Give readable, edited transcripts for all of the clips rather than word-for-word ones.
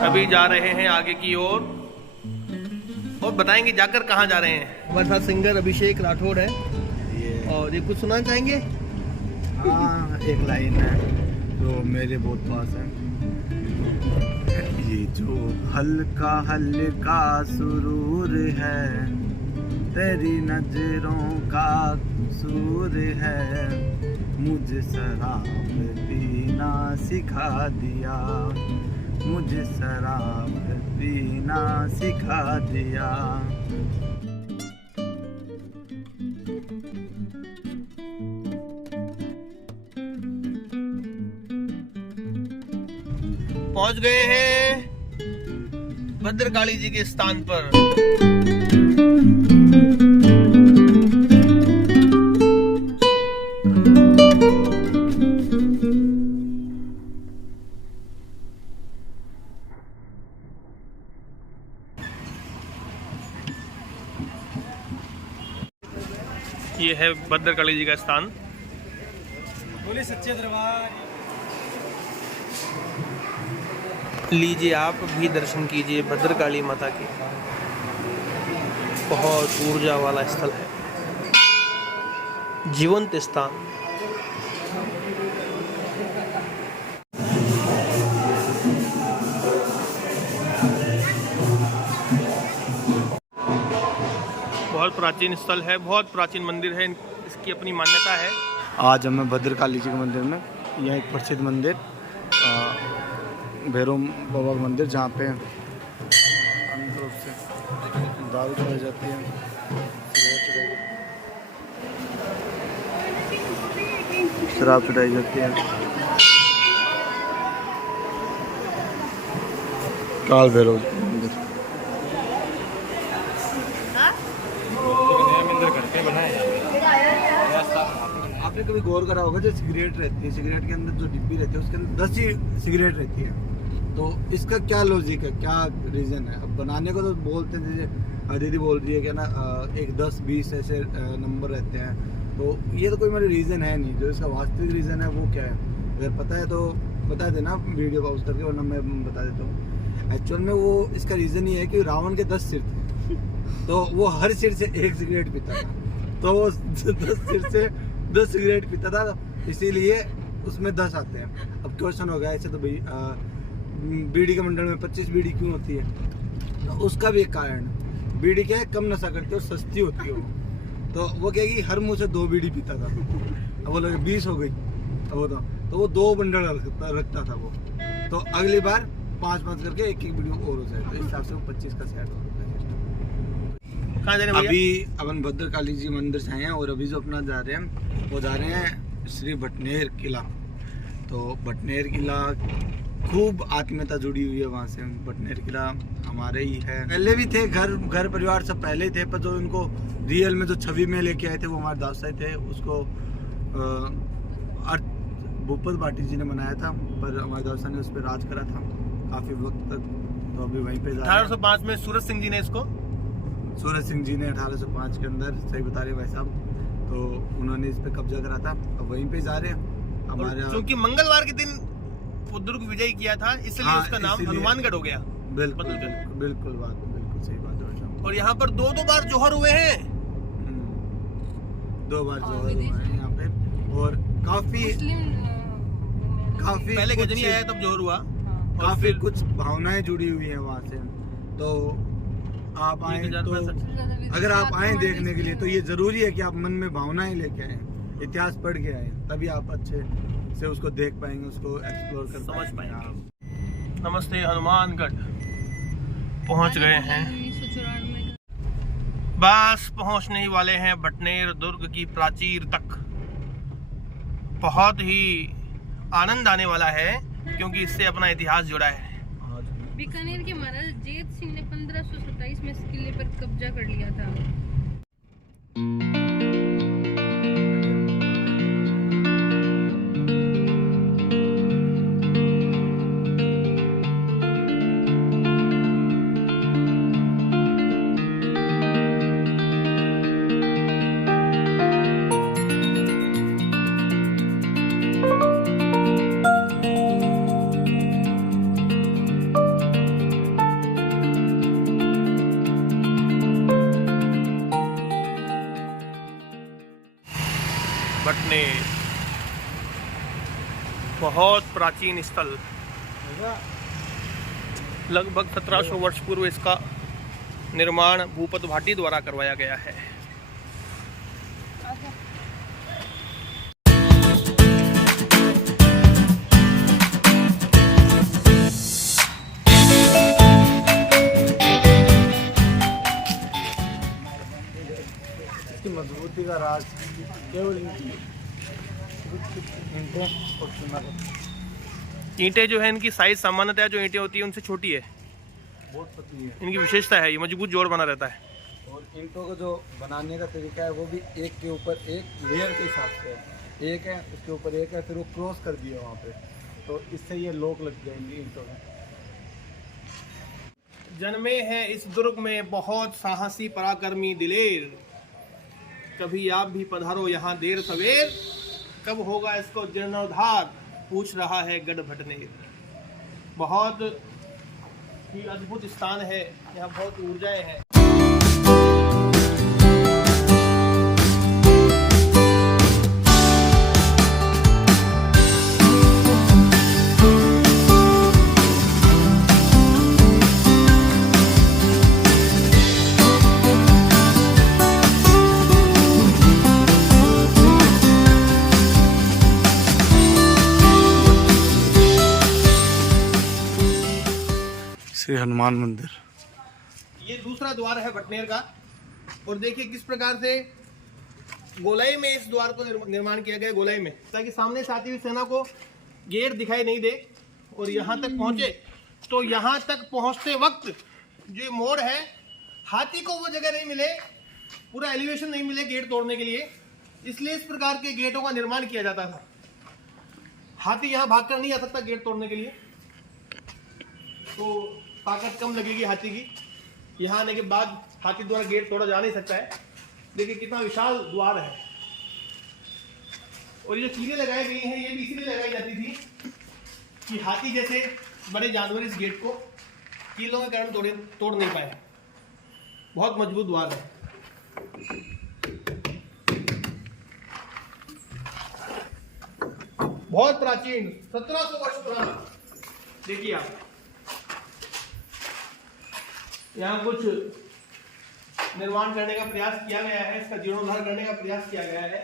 अभी जा रहे हैं आगे की ओर और बताएंगे जाकर कहाँ जा रहे हैं। हमारे साथ सिंगर अभिषेक राठौड़ है और ये कुछ सुनाना चाहेंगे? हाँ, एक लाइन है जो मेरे बहुत पास है। ये जो हल्का हल्का सुरूर है तेरी नजरों का कसूर है, मुझे शराब पीना सिखा दिया, मुझे शराब पीना सिखा दिया। पहुंच गए हैं भद्रकाली जी के स्थान पर। ये है भद्रकाली जी का स्थान। बोले सच्चे दरबार। लीजिए आप भी दर्शन कीजिए भद्रकाली माता के। बहुत ऊर्जा वाला स्थल है, जीवंत स्थान। बहुत प्राचीन स्थल है, बहुत प्राचीन मंदिर है, इसकी अपनी मान्यता है। आज हमें भद्रकाली जी के मंदिर में, यह एक प्रसिद्ध मंदिर भैरव बाबा का मंदिर, जहाँ पे अंदर से दारू चढ़ाई जाती है, शराब चढ़ाई जाती है। काल भैरव मंदिर आपने कभी गौर करा होगा, जो सिगरेट रहती है, सिगरेट के अंदर जो डिब्बी रहती है उसके अंदर 10 ही सिगरेट रहती है। तो इसका क्या लॉजिक है, क्या रीज़न है? अब बनाने को तो बोलते हैं, जैसे दीदी बोल रही है कि ना एक 10-20 ऐसे नंबर रहते हैं, तो ये तो कोई मेरा रीज़न है नहीं। जो इसका वास्तविक रीज़न है वो क्या है, अगर पता है तो बता देना वीडियो पॉज करके, वरना मैं बता देता हूँ। एक्चुअल में वो इसका रीज़न ये है कि रावण के 10 सिर थे, तो वो हर सिर से एक सिगरेट पीता था, तो वो 10 सिर से 10 सिगरेट पीता था, इसीलिए उसमें 10 आते हैं। अब क्वेश्चन हो गया ऐसे तो भाई बीड़ी के मंडल में 25 बीड़ी क्यों होती है? तो उसका भी एक कारण, बीड़ी क्या है, कम नशा करती है और सस्ती होती है वो। तो वो क्या है कि हर मुंह से 2 बीड़ी पीता था। अब वो लोग 20 हो गई, अब वो तो वो 2 बंडल रखता था वो, तो अगली बार 5-5 करके एक बीड़ी और हो जाए, तो इस हिसाब से वो 25 का सेट हो गया। अभी अपन भद्रकाली जी मंदिर से आए हैं और अभी जो अपना जा रहे हैं वो जा रहे हैं श्री भटनेर किला। तो भटनेर किला खूब आत्मीयता जुड़ी हुई है वहाँ से। भटनेर किला हमारे ही है, पहले भी थे, घर परिवार सब पहले ही थे, पर जो इनको रियल में जो छवि में लेके आए थे वो हमारे दादा थे। उसको भूपत भाटी जी ने बनाया था, पर हमारे दादा ने उस पर राज करा था काफी वक्त तक। तो अभी वहीं पे 1805 में सूरज सिंह जी ने इसको, सूरज सिंह जी ने 1805 के अंदर, सही बता रहे भाई साहब, तो उन्होंने इस पे कब्जा करा था। अब वहीं पे जा रहे हैं हमारे, क्योंकि मंगलवार के दिन दुर्ग विजय किया था, इसलिए उसका नाम हनुमानगढ़ हो गया। बिल्कुल बिल्कुल सही बात है। और यहाँ पर 2 बार जोहर हुए हैं। 2 बार जोहर हुए हैं यहाँ पे, और काफी पहले गजनी आया तब जोहर हुआ, काफी कुछ भावनाएं जुड़ी हुई है वहाँ से। तो आप आए, तो अगर आप आए देखने के लिए, तो ये जरूरी है कि आप मन में भावनाएं लेके आए, इतिहास पढ़ के आए, तभी आप अच्छे से उसको देख पाएंगे, उसको एक्सप्लोर कर समझ पाएंगे। नमस्ते हनुमानगढ़ पहुंच गए हैं, बस पहुंचने ही वाले हैं भटनेर दुर्ग की प्राचीर तक। बहुत ही आनंद आने वाला है क्योंकि इससे अपना इतिहास जुड़ा है। बीकानेर के महाराज जेत सिंह ने 1527 में इस किले पर कब्जा कर लिया था। भटनेर बहुत प्राचीन स्थल, लगभग 1700 वर्ष पूर्व इसका निर्माण भूपत भाटी द्वारा करवाया गया है। इसकी मजबूती का राज केवल ईंटें और चूना का। ईंटें जो है इनकी साइज सामान्यतः जो ईंटें होती है उनसे छोटी है, बहुत पतली है इनकी विशेषता है, ये मजबूत जोड़ बना रहता है। और ईंटों का जो बनाने का तरीका है वो भी एक के ऊपर एक लेयर के हिसाब से है। एक है उसके ऊपर एक है, फिर वो क्रॉस कर दिया वहाँ पे, तो इससे ये लॉक लग जाएंगे ईंटों में। जन्मे हैं इस दुर्ग में बहुत साहसी पराक्रमी दिलेर, कभी आप भी पधारो यहाँ देर सवेर, कब होगा इसको जीर्णोद्धार, पूछ रहा है गढ़ भटनेर। बहुत ही अद्भुत स्थान है, यहाँ बहुत ऊर्जाएं हैं। श्री हनुमान मंदिर, ये दूसरा द्वार है भटनेर का, और देखिए किस प्रकार से गोलाई में इस द्वार को निर्माण किया गया, गोलाई में, ताकि सामने से आती हुई सेना को गेट दिखाई नहीं दे और यहाँ तक पहुँचे। तो यहाँ तक पहुँचते वक्त जो ये मोड़ है, हाथी को वो जगह नहीं मिले, पूरा एलिवेशन नहीं मिले गेट तोड़ने के लिए, इसलिए इस प्रकार के गेटों का निर्माण किया जाता था। हाथी यहाँ भागकर नहीं आ सकता गेट तोड़ने के लिए, तो ताकत कम लगेगी हाथी की, यहाँ आने के बाद हाथी द्वारा गेट तोड़ा जा नहीं सकता है। देखिए कितना विशाल द्वार है। और ये जो कीलें लगाई गई हैं, ये भी इसीलिए लगाई जाती थी कि हाथी जैसे बड़े जानवर इस गेट को कीलों के कारण तोड़ नहीं पाए। बहुत मजबूत द्वार है। बहुत प्राचीन, 1700 वर्ष पुराना। देखिए आप, यहाँ कुछ निर्माण करने का प्रयास किया गया है, इसका जीर्णोद्धार करने का प्रयास किया गया है,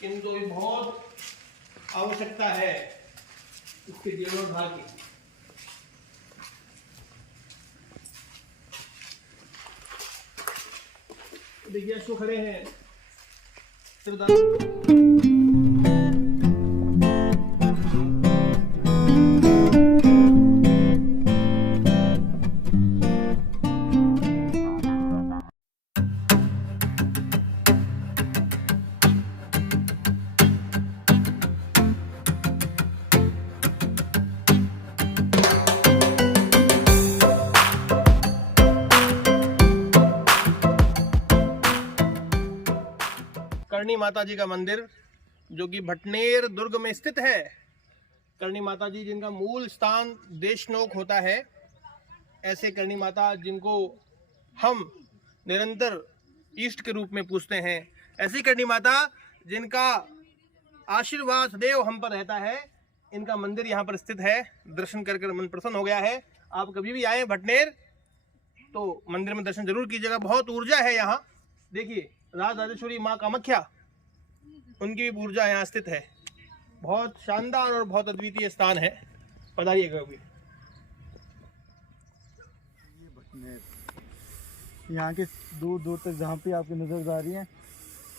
किंतु ये बहुत आवश्यकता है इसके जीर्णोद्धार की। देखिए अशोक खड़े हैं करणी माता जी का मंदिर, जो कि भटनेर दुर्ग में स्थित है। करणी माता जी जिनका मूल स्थान देशनोक होता है, ऐसे करणी माता जिनको हम निरंतर इष्ट के रूप में पूजते हैं, ऐसी करणी माता जिनका आशीर्वाद सदैव हम पर रहता है, इनका मंदिर यहाँ पर स्थित है। दर्शन कर कर मन प्रसन्न हो गया है। आप कभी भी आए भटनेर तो मंदिर में दर्शन जरूर कीजिएगा। बहुत ऊर्जा है यहाँ। देखिए राज राजेश्वरी माँ कामाख्या, उनकी भी ऊर्जा यहाँ स्थित है। बहुत शानदार और बहुत अद्वितीय स्थान है, पधारिएगा भी। यहाँ के दूर दूर तक जहाँ पे आपकी नजर जा रही है,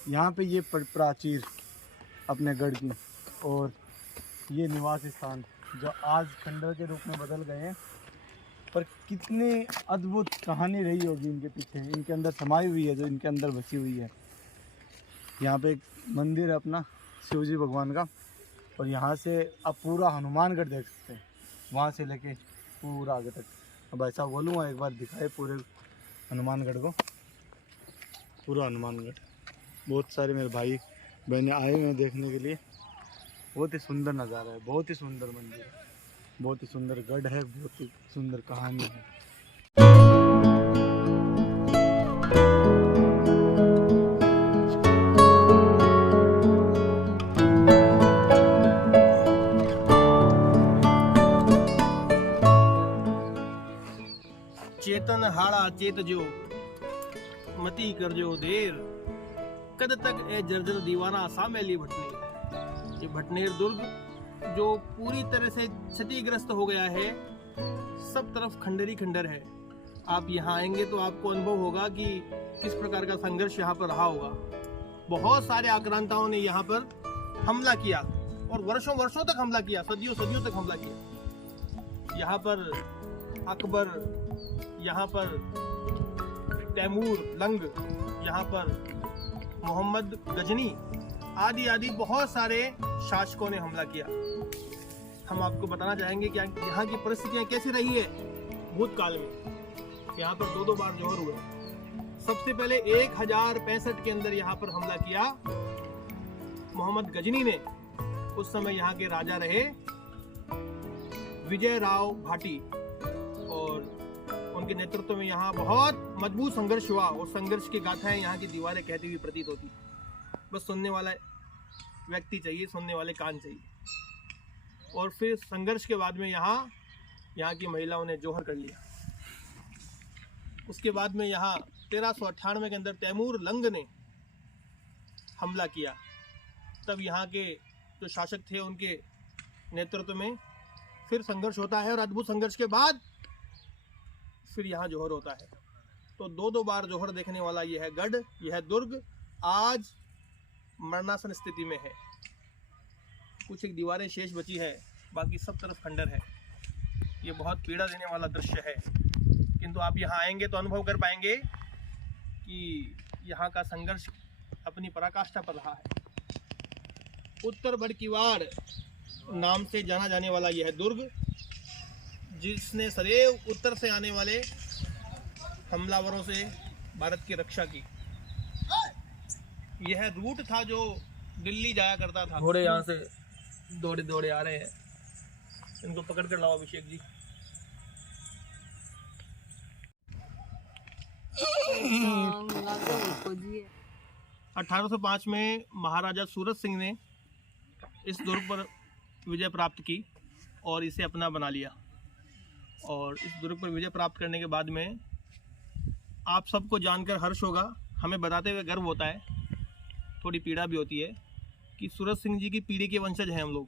यहाँ पे ये प्राचीर अपने गढ़ की, और ये निवास स्थान जो आज खंडर के रूप में बदल गए हैं, पर कितनी अद्भुत कहानी रही होगी इनके पीछे, इनके अंदर समाई हुई है, जो इनके अंदर बसी हुई है। यहाँ पे एक मंदिर है अपना शिव जी भगवान का, और यहाँ से आप पूरा हनुमानगढ़ देख सकते हैं, वहाँ से लेके पूरा आगे तक। अब ऐसा बोलूँगा, एक बार दिखाए पूरे हनुमानगढ़ को, पूरा हनुमानगढ़। बहुत सारे मेरे भाई बहनें आए हुए हैं देखने के लिए। बहुत ही सुंदर नज़ारा है, बहुत ही सुंदर मंदिर है, बहुत ही सुंदर गढ़ है, बहुत ही सुंदर कहानी है। चेत जो मती कर जो देर, कद तक ए जर्जर दीवाना सामेली भटनेर। ये भटनेर दुर्ग जो पूरी तरह से क्षतिग्रस्त हो गया है, सब तरफ खंडर ही खंडर है। आप यहाँ आएंगे तो आपको अनुभव होगा कि किस प्रकार का संघर्ष यहाँ पर रहा होगा। बहुत सारे आक्रांताओं ने यहाँ पर हमला किया और वर्षों वर्षों तक हमला किया, सदियों सदियों तक हमला किया। यहाँ पर अकबर, यहाँ पर तैमूर लंग, यहाँ पर मोहम्मद गजनी आदि आदि बहुत सारे शासकों ने हमला किया। हम आपको बताना चाहेंगे कि यहाँ की परिस्थितियाँ कैसी रही है भूतकाल में। यहाँ पर दो बार जौहर हुए। सबसे पहले 1065 के अंदर यहाँ पर हमला किया मोहम्मद गजनी ने। उस समय यहाँ के राजा रहे विजय राव भाटी और उनके नेतृत्व में यहाँ बहुत मजबूत संघर्ष हुआ और संघर्ष की गाथाएं यहाँ की दीवारें कहती हुई प्रतीत होती। बस सुनने वाला व्यक्ति चाहिए, सुनने वाले कान चाहिए। और फिर संघर्ष के बाद में यहाँ की महिलाओं ने जौहर कर लिया। उसके बाद में यहाँ 1398 के अंदर तैमूर लंग ने हमला किया। तब यहाँ के जो शासक थे उनके नेतृत्व में फिर संघर्ष होता है और अद्भुत संघर्ष के बाद फिर यहाँ जौहर होता है। तो दो बार जौहर देखने वाला यह है गढ़, यह दुर्ग आज मरणासन स्थिति में है। कुछ एक दीवारें शेष बची है, बाकी सब तरफ खंडर है। ये बहुत पीड़ा देने वाला दृश्य है, किंतु आप यहाँ आएंगे तो अनुभव कर पाएंगे कि यहाँ का संघर्ष अपनी पराकाष्ठा पर रहा है। उत्तर बड़कीवाड़ नाम से जाना जाने वाला यह दुर्ग, जिसने सदैव उत्तर से आने वाले हमलावरों से भारत की रक्षा की। यह रूट था जो दिल्ली जाया करता था। घोड़े यहाँ से दौड़े दौड़े आ रहे हैं, इनको पकड़ कर लाओ अभिषेक जी। 1805 में महाराजा सूरत सिंह ने इस दुर्ग पर विजय प्राप्त की और इसे अपना बना लिया। और इस दुर्ग पर विजय प्राप्त करने के बाद में आप सबको जानकर हर्ष होगा, हमें बताते हुए गर्व होता है, थोड़ी पीड़ा भी होती है कि सूरत सिंह जी की पीढ़ी के वंशज हैं हम लोग।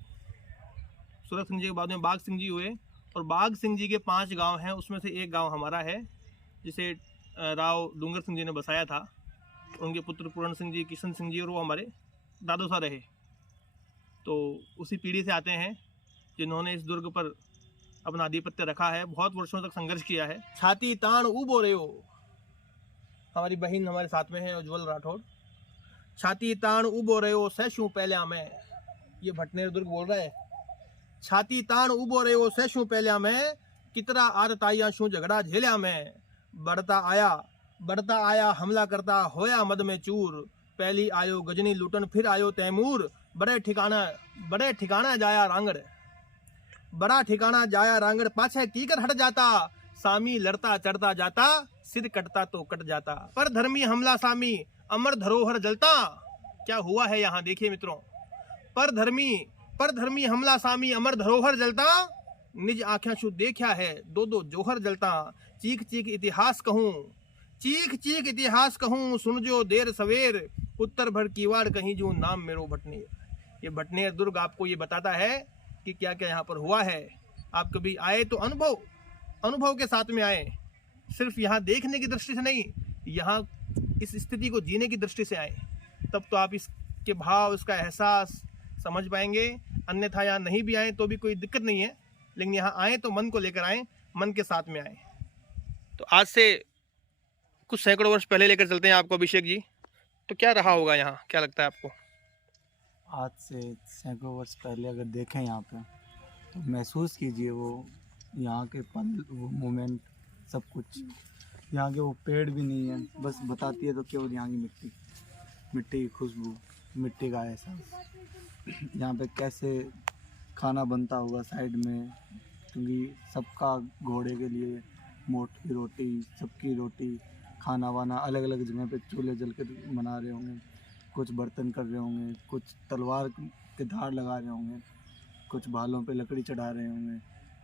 सूरत सिंह जी के बाद में बाघ सिंह जी हुए और बाघ सिंह जी के 5 गांव हैं, उसमें से एक गांव हमारा है जिसे राव डूंगर सिंह जी ने बसाया था। उनके पुत्र पूर्ण सिंह जी, किशन सिंह जी और वो हमारे दादो सा रहे। तो उसी पीढ़ी से आते हैं जिन्होंने इस दुर्ग पर अपना आधिपत्य रखा है, बहुत वर्षों तक संघर्ष किया है। छाती तान उबो रहे हो, हमारी बहन हमारे साथ में है उज्ज्वल राठौड़। छाती तान उबो रहे हो सैशू पहल्या में, ये भटनेर दुर्ग बोल रहा है। छाती तान उबो रहे हो सैशू पहल्या में, कितरा आरताइया शू झगड़ा झेल्या में। बढ़ता आया हमला करता होया मद में चूर, पहली आयो गजनी लूटन फिर आयो तैमूर। बड़े ठिकाना जाया रांगड़, बड़ा ठिकाना जाया रांगड़, पाछे कीकर हट जाता। सामी लड़ता चढ़ता जाता, सिर कटता तो कट जाता। पर धर्मी हमला सामी, अमर धरोहर जलता। क्या हुआ है यहाँ देखिए मित्रों, पर धर्मी हमला सामी, अमर धरोहर जलता। निज आँखें शु देखा है, दो जोहर जलता। चीख चीख इतिहास कहूँ, सुन जो देर सवेर। उत्तर भर कीवाड़ कहीं जो नाम मेरो भटनेर। ये भटनेर दुर्ग आपको ये बताता है कि क्या क्या यहाँ पर हुआ है। आप कभी आए तो अनुभव के साथ में आए, सिर्फ यहाँ देखने की दृष्टि से नहीं, यहाँ इस स्थिति को जीने की दृष्टि से आए, तब तो आप इसके भाव, इसका एहसास समझ पाएंगे। अन्यथा यहाँ नहीं भी आए तो भी कोई दिक्कत नहीं है, लेकिन यहाँ आए तो मन को लेकर आए, मन के साथ में आए। तो आज से कुछ सैकड़ों वर्ष पहले लेकर चलते हैं आपको अभिषेक जी। तो क्या रहा होगा यहाँ, क्या लगता है आपको? आज से सैकड़ों वर्ष पहले अगर देखें यहाँ पे तो महसूस कीजिए वो यहाँ के पल, वो मोमेंट, सब कुछ। यहाँ के वो पेड़ भी नहीं है, बस बताती है तो केवल यहाँ की मिट्टी की खुशबू, मिट्टी का एहसास। यहाँ पे कैसे खाना बनता होगा साइड में, क्योंकि सबका घोड़े के लिए मोटी रोटी, सबकी रोटी, खाना वाना अलग अलग जगह पे चूल्हे जल के बना रहे होंगे। कुछ बर्तन कर रहे होंगे, कुछ तलवार के धार लगा रहे होंगे, कुछ भालों पे लकड़ी चढ़ा रहे होंगे।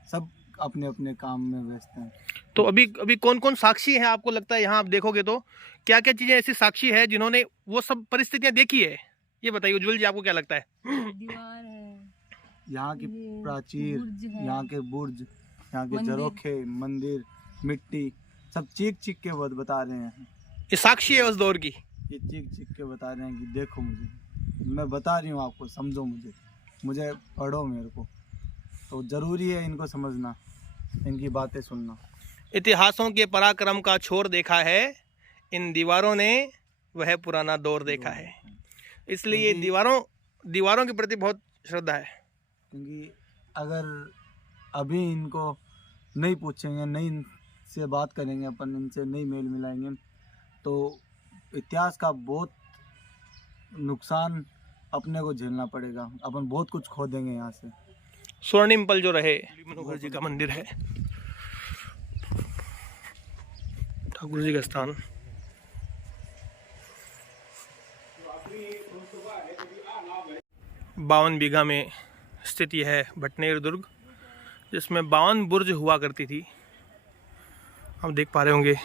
सब अपने अपने काम में व्यस्त हैं। तो अभी अभी कौन कौन साक्षी है आपको लगता है, यहाँ आप देखोगे तो क्या क्या चीजें ऐसी साक्षी है जिन्होंने वो सब परिस्थितियां देखी है, ये बताइए उज्जवल जी, आपको क्या लगता है? दीवार है, यहाँ की ये प्राचीर, बुर्ज है, यहाँ के बुर्ज, यहाँ के मंदिर। झरोखे, मंदिर, मिट्टी, सब चीख चीख के बता रहे हैं। ये साक्षी है उस दौर की। ये चीख चीख के बता रहे हैं कि देखो मुझे, मैं बता रही हूँ आपको, समझो मुझे पढ़ो मेरे को। तो ज़रूरी है इनको समझना, इनकी बातें सुनना। इतिहासों के पराक्रम का छोर देखा है, इन दीवारों ने वह पुराना दौर देखा है, इसलिए दीवारों के प्रति बहुत श्रद्धा है। क्योंकि अगर अभी इनको नहीं पूछेंगे, नहीं इनसे बात करेंगे, अपन इनसे नहीं मेल मिलाएंगे, तो इतिहास का बहुत नुकसान अपने को झेलना पड़ेगा। अपन बहुत कुछ खो देंगे यहाँ से। स्वर्णिम पल जो रहे। मनोहर जी का मंदिर है, ठाकुर जी का स्थान। बावन बीघा में स्थित यह है भटनेर दुर्ग, जिसमें 52 बुर्ज हुआ करती थी। आप देख पा रहे होंगे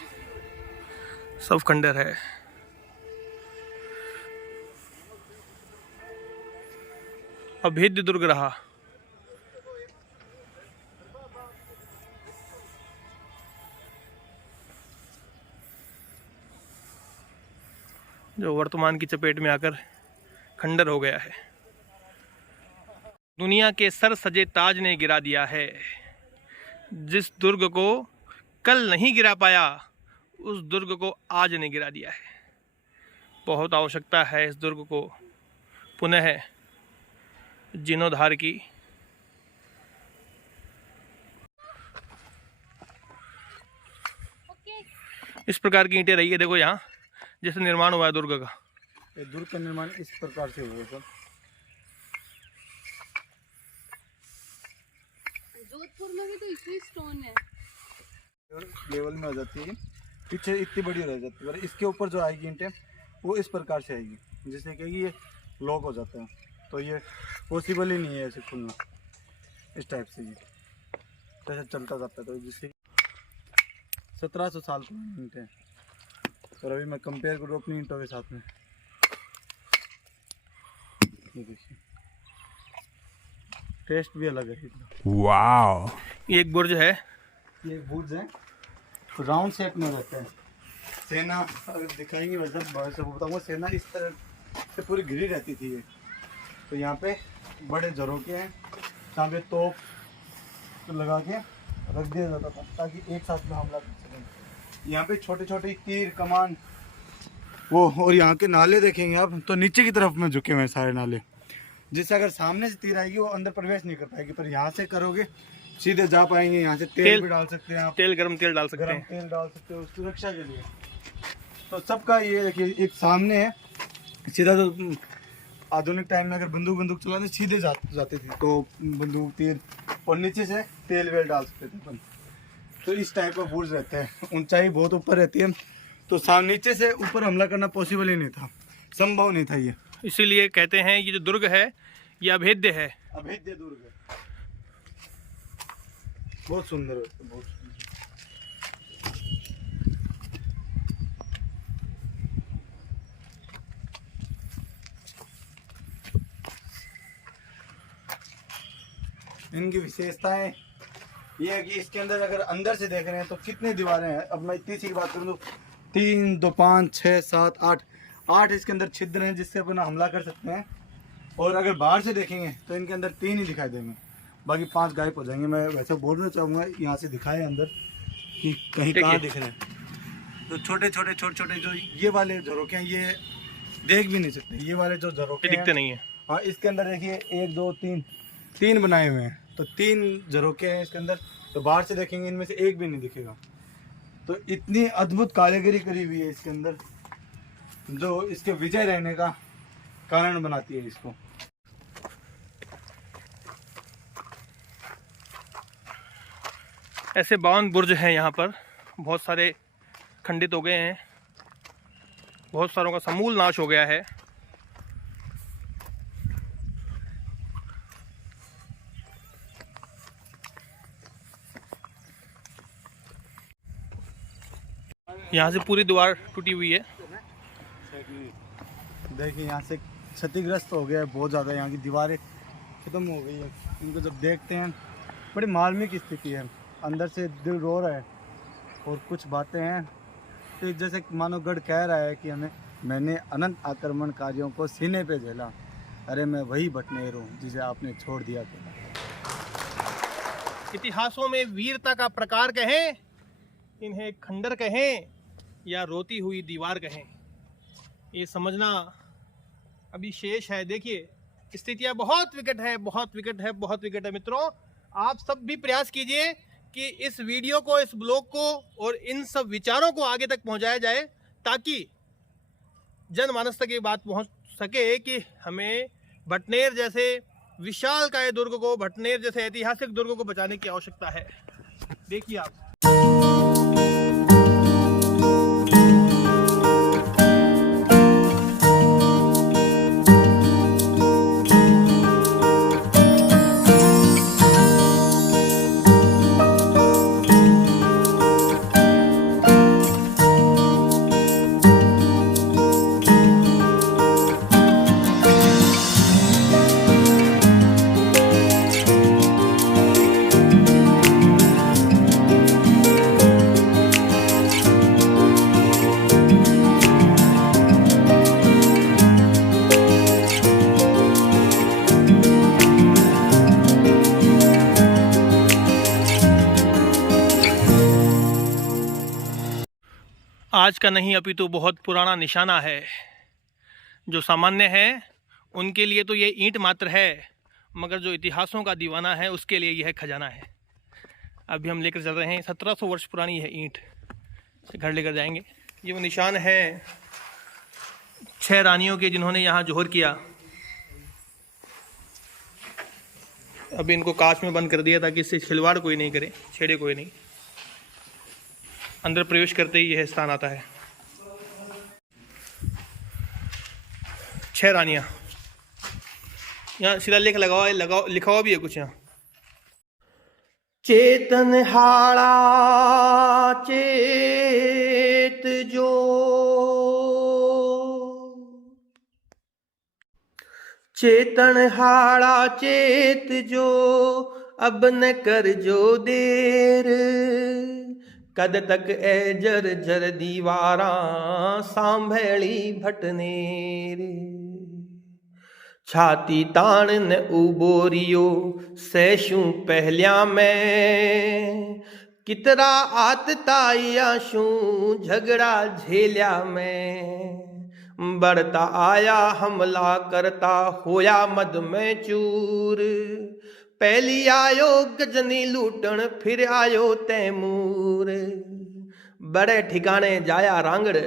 सब खंडर है। अभेद्य दुर्ग रहा। जो वर्तमान की चपेट में आकर खंडर हो गया है। दुनिया के सर सजे ताज ने गिरा दिया है। जिस दुर्ग को कल नहीं गिरा पाया, उस दुर्ग को आज ने गिरा दिया है। बहुत आवश्यकता है इस दुर्ग को पुनः जीर्णोद्धार की। इस प्रकार की ईंटें रही है, देखो यहाँ जैसे निर्माण हुआ है दुर्ग का। ये दुर्ग का निर्माण इस प्रकार से हुआ सर। जोधपुर में भी तो इसी स्टोन है। लेवल में हो जाती है, पीछे इतनी बड़ी रह जाती है, और इसके ऊपर जो आएगी ईंटें वो इस प्रकार से आएगी, जिससे कि ये लॉक हो जाता है। तो ये पॉसिबल ही नहीं है ऐसे खुलना, इस टाइप से ये जैसे चलता जाता है। तो जिससे 1700 साल पुरानी ईंटें हैं। और अभी मैं कंपेयर करूँ अपनी ईंटों के साथ में, ये देखिए टेस्ट भी अलग है। वाह, ये एक बुर्ज है। ये एक बुर्ज है, राउंड शेप में रहता है। सेना अगर दिखाएंगे वैसे बताऊँगा, सेना इस तरह से पूरी घिरी रहती थी ये। तो यहाँ पे बड़े झरोके हैं, जहाँ पे तोप लगा के रख दिया जाता था ताकि एक साथ में हमला कर सकें। यहाँ पे छोटे छोटे तीर कमान वो, और यहाँ के नाले देखेंगे आप तो नीचे की तरफ में झुके हुए हैं सारे नाले, जिससे अगर सामने से तीर आएगी वो अंदर प्रवेश नहीं कर पाएगी, पर यहाँ से करोगे सीधे जा पाएंगे। यहाँ से तेल भी डाल सकते हैं आप, गरम तेल डाल सकते हैं, तेल डाल सकते हो सुरक्षा के लिए। तो सबका ये देखिए, एक सामने है सीधा। तो आधुनिक टाइम में अगर बंदूक चलाते सीधे जाते थे तो बंदूक तीर, और नीचे से तेल वेल डाल सकते थे अपन। तो इस टाइप का बुर्ज रहता है, ऊंचाई बहुत ऊपर रहती है, तो सामने नीचे से ऊपर हमला करना पॉसिबल ही नहीं था, संभव नहीं था ये। इसीलिए कहते हैं ये जो दुर्ग है ये अभेद्य है। अभेद्य दुर्ग है, बहुत सुंदर है, बहुत सुंदर। इनकी विशेषताएं ये है कि इसके अंदर अगर अंदर से देख रहे हैं तो कितनी दीवारें हैं। अब मैं इतनी सी बात करूँ तो 3, 2, 5, 6, 7, 8 इसके अंदर छिद्र हैं जिससे अपन हमला कर सकते हैं। और अगर बाहर से देखेंगे तो इनके अंदर 3 ही दिखाई देंगे, बाकी 5 गायब हो जाएंगे। मैं वैसे बोलना चाहूँगा यहाँ से दिखाए अंदर कि कहीं कहाँ दिख रहे हैं। तो छोटे छोटे जो ये वाले झरोके हैं ये देख भी नहीं सकते, ये वाले जो झरोके दिखते नहीं है। हाँ, इसके अंदर देखिए 1, 2, 3 बनाए हुए हैं, तो 3 झरोके हैं इसके अंदर। तो बाहर से देखेंगे इनमें से एक भी नहीं दिखेगा। तो इतनी अद्भुत कारीगरी करी हुई है इसके अंदर, जो इसके विजय रहने का कारण बनाती है इसको। ऐसे 52 बुर्ज हैं यहाँ पर, बहुत सारे खंडित हो गए हैं, बहुत सारों का समूल नाश हो गया है। यहाँ से पूरी दीवार टूटी हुई है। देखिए यहाँ से क्षतिग्रस्त हो गया है बहुत ज़्यादा, यहाँ की दीवारें ख़त्म हो गई है। इनको जब देखते हैं बड़ी मार्मिक स्थिति है, अंदर से दिल रो रहा है। और कुछ बातें हैं तो जैसे मानो गढ़ कह रहा है कि मैंने अनंत आक्रमणकारियों को सीने पे झेला, अरे मैं वही भटनेर हूँ जिसे आपने छोड़ दिया था। इतिहासों में वीरता का प्रकार कहें, इन्हें खंडर कहें या रोती हुई दीवार कहें, ये समझना अभी शेष है। देखिए स्थितियां बहुत विकट है, बहुत विकट है, बहुत विकट है। मित्रों, आप सब भी प्रयास कीजिए कि इस वीडियो को, इस ब्लॉग को और इन सब विचारों को आगे तक पहुंचाया जाए, ताकि जनमानस तक ये बात पहुंच सके कि हमें भटनेर जैसे विशालकाय दुर्ग को, भटनेर जैसे ऐतिहासिक दुर्ग को बचाने की आवश्यकता है। देखिए आप आज का नहीं अपितु बहुत पुराना निशाना है। जो सामान्य है उनके लिए तो ये ईंट मात्र है, मगर जो इतिहासों का दीवाना है उसके लिए यह खजाना है। अभी हम लेकर चल रहे हैं, 1700 वर्ष पुरानी है ईंट, से घर लेकर जाएंगे। ये वो निशान है 6 रानियों के जिन्होंने यहाँ जोहर किया। अभी इनको कांच में बंद कर दिया ताकि इससे खिलवाड़ कोई नहीं करे, छेड़े कोई नहीं। अंदर प्रवेश करते ही यह स्थान आता है। 6 रानियां। यहाँ शिलालेख लगाओ, लिखा हुआ भी है कुछ यहाँ। चेतन हाड़ा चेत जो, चेतन हाड़ा चेत जो, अब न कर जो देर, कद तक ए जर जर दीवारा सांभेली भटनेर, छाती ताण न उबोरियो सैशू पहलिया में, कितरा आतताया शू झगड़ा झेलिया में, बढ़ता आया हमला करता होया मद में चूर, पहली आयो गजनी लूटन फिर आयो तैमूर, बड़े ठिकाने जाया रांगड़,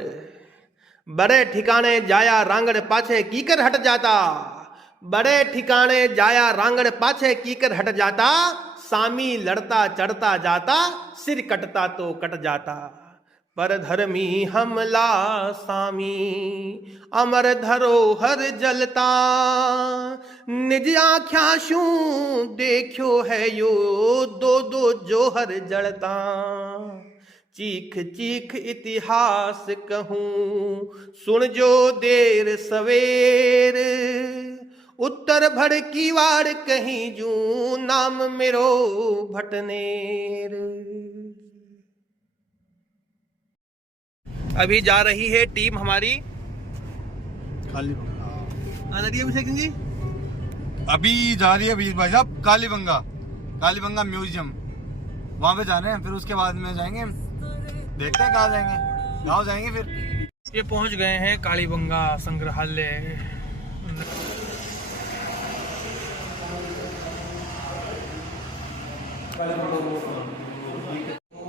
बड़े ठिकाने जाया रांगड़ पाछे कीकर हट जाता, बड़े ठिकाने जाया रांगड़ पाछे कीकर हट जाता, सामी लड़ता चढ़ता जाता सिर कटता तो कट जाता, पर धर्मी हमला सामी अमर धरोहर जलता, निज आँख्या शू देखो है यो दो दो जोहर जलता, चीख चीख इतिहास कहूँ सुन जो देर सवेर, उत्तर भड़ की वार कहीं जू नाम मेरो भटनेर। अभी जा रही है टीम हमारी अभिषेक जी, अभी जा रही है भाई साहब कालीबंगा म्यूजियम, वहाँ पे जा रहे हैं। फिर उसके बाद में जाएंगे, देखते हैं कहाँ जाएंगे, गाँव जाएंगे। फिर ये पहुंच गए हैं कालीबंगा संग्रहालय।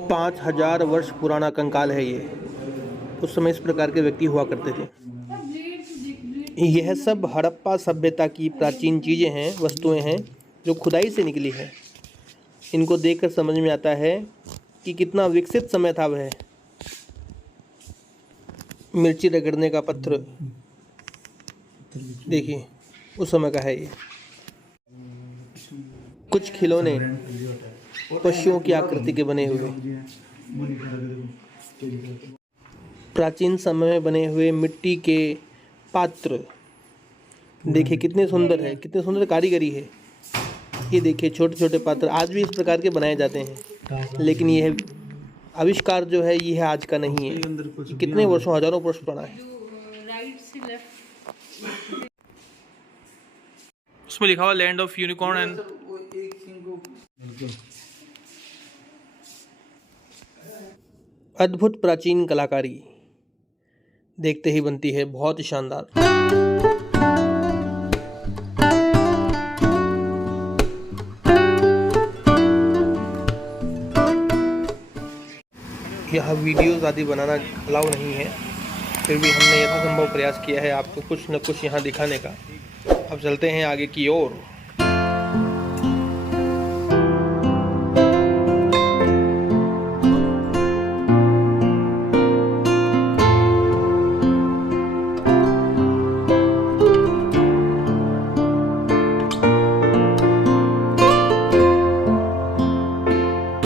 5000 वर्ष पुराना कंकाल है ये। उस समय इस प्रकार के व्यक्ति हुआ करते थे। यह सब हड़प्पा सभ्यता की प्राचीन चीज़ें हैं, वस्तुएं हैं जो खुदाई से निकली है। इनको देखकर समझ में आता है कि कितना विकसित समय था वह। मिर्ची रगड़ने का पत्थर देखिए उस समय का है ये। कुछ खिलौने पशुओं की आकृति के बने हुए। प्राचीन समय में बने हुए मिट्टी के पात्र देखिए कितने सुंदर है, कितने सुंदर कारीगरी है। ये देखिए छोटे छोटे पात्र आज भी इस प्रकार के बनाए जाते हैं, लेकिन यह आविष्कार जो है ये आज का नहीं है, ये कितने वर्षों हजारों वर्ष पुराना है। राइट से लेफ्ट उसमें लिखा हुआ लैंड ऑफ यूनिकॉर्न एंड अद्भुत प्राचीन कलाकारी देखते ही बनती है बहुत ही शानदार। यहाँ वीडियोस आदि बनाना अलाउ नहीं है, फिर भी हमने यथासंभव प्रयास किया है आपको कुछ न कुछ यहाँ दिखाने का। अब चलते हैं आगे की ओर।